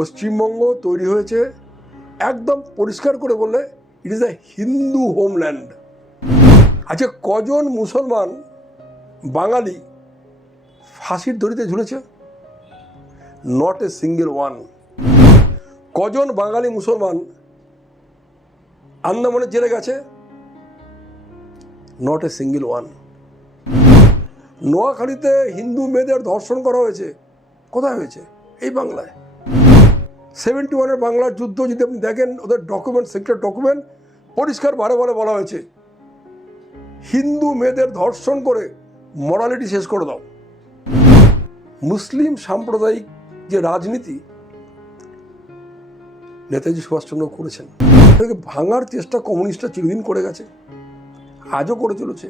পশ্চিমবঙ্গ তৈরি হয়েছে একদম পরিষ্কার করে বললে it is a Hindu homeland. আচ্ছা, কজন মুসলমান বাঙালি ফাঁসির দড়িতে ঝুলেছে? Not a single one. কজন বাঙালি মুসলমান আন্দামানে জেলে গেছে? Not a single one. নোয়াখালীতে হিন্দু মেয়েদের ধর্ষণ করা হয়েছে, কোথায় হয়েছে? এই বাংলায়। 71-এর বাংলার যুদ্ধ যদি আপনি দেখেন, ওদের ডকুমেন্ট, সিক্রেট ডকুমেন্ট, পরিষ্কার বারে বারে বলা হয়েছে হিন্দু মেয়েদের ধর্ষণ করে মরালিটি শেষ করে দাও। মুসলিম সাম্প্রদায়িক যে রাজনীতি নেতাজি সুভাষচন্দ্র করেছেন, এটাকে ভাঙার চেষ্টা কমিউনিস্টরা চিরদিন করে গেছে, আজও করে চলেছে।